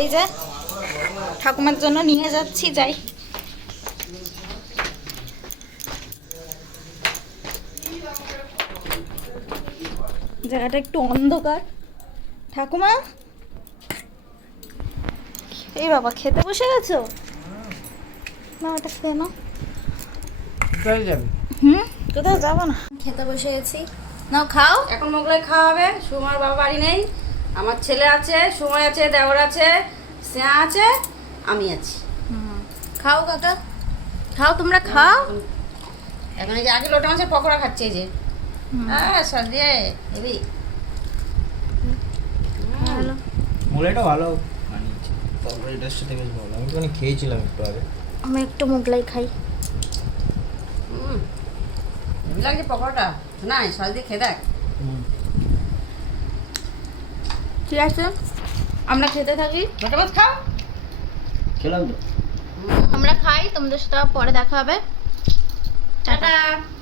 এই যে ঠাকুমার জন্য নিয়ে যাচ্ছি, যাই। জায়গাটা একটু অন্ধকার। ঠাকুমা, এই বাবা খেতে বসে গেছো? না ওটা খেয়ে নাও। কোথায় যাবে? কোথাও যাবো না, খেতে বসে গেছি। নাও খাও। এখন মোগলাই খাওয়া হবে। সুমার বাবা বাড়ি নেই, আমার ছেলে আছে, সুময় আছে, দেওর আছে, স্নেহা আছে, আমি আছি। খাও কাকা, খাও, তোমরা খাও। এখন এই যে আগে লোটা মাছের পকোড়া খাচ্ছে এই যে। হ্যাঁ সাজিয়ে হেবি। মোগলাইটা ভালো বানিয়েছে, তরকারিটার সাথে বেশ ভালো। আমি তো খেয়েছিলাম একটু আগে। আমি একটু মোগলাই খাই। হেবি লাগছে পকোড়াটা। না সস দিয়ে খেয়ে দেখ। ঠিক আছে, আমরা খেতে থাকি। লোটা মাছ খাও। খেলাম তো। আমরা খাই, তোমাদের সাথে পরে দেখা হবে। টাটা। টাটা।